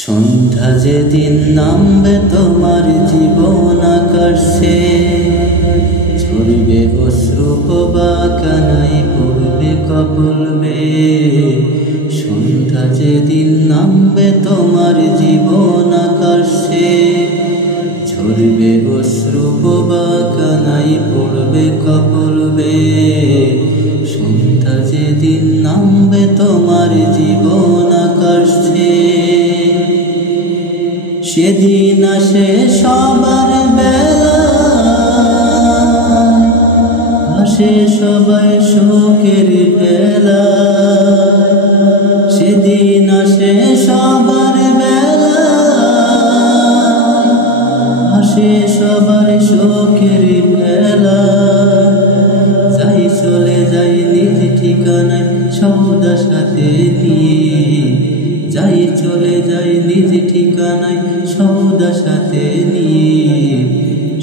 সন্ধ্যা যেদিন নামবে তোমার জীবন আকাশে, ঝরবে অশ্রু কানাই পড়বে কপল বেয়ে। সন্ধ্যা যেদিন নামবে তোমার জীবন আকাশে, ঝরবে অশ্রু কানাই পড়বে কপল বেয়ে। সন্ধ্যা যেদিন নামবে তোমার জীবন আকাশে, সেদিন আসে সবার বেলা, আসে সবাই শোকের বেলা। সেদিন আসে সবার বেলা, আসে সবার শোকের বেলা। যাই চলে যাই নিজ ঠিকানায় সৌদা সাথে নিয়ে, যাই চলে যাই নিজ ঠিকানায় সৌদা সাথে নিয়ে।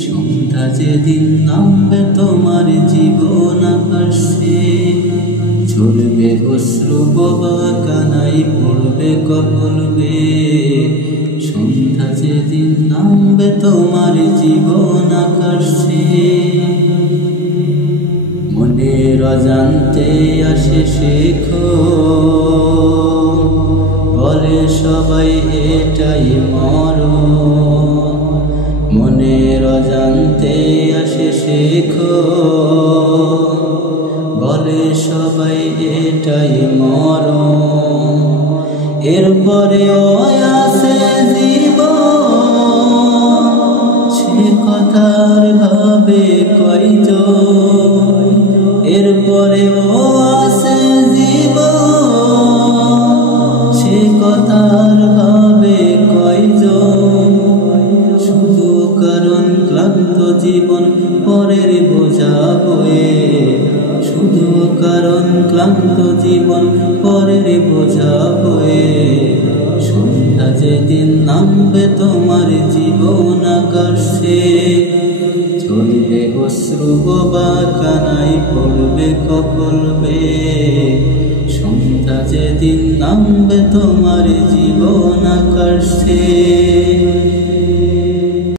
সন্ধ্যা যেদিন নামবে তোমার জীবন আকাশে, ঝরবে অশ্রু কানাই পড়বে কপল বেয়ে। সন্ধ্যা যেদিন নামবে তোমার জীবন আকাশে, মনের অজান্তে আসে শেখো, বলে সবাই এটাই মরণ। মনের অজান্তে আসে শেখো, বলে সবাই এটাই মরণ। এরপরেও আসে জীবন, সে কথার ভাবে কয়জন। এরপরেও আসে জীবন, সে কথার ভাবে কয়জন। শুধু কারণ ক্লান্ত জীবন পরের বোঝা বয়ে, শুধু কারণ ক্লান্ত জীবন পরের বোঝা বয়ে। সন্ধ্যা যেদিন নামবে তোমার জীবন আকাশে, ঝরবে অশ্রু কানাই পড়বে কপল বেয়ে। সন্ধ্যা যেদিন নামবে তোমার জীবন আকাশে।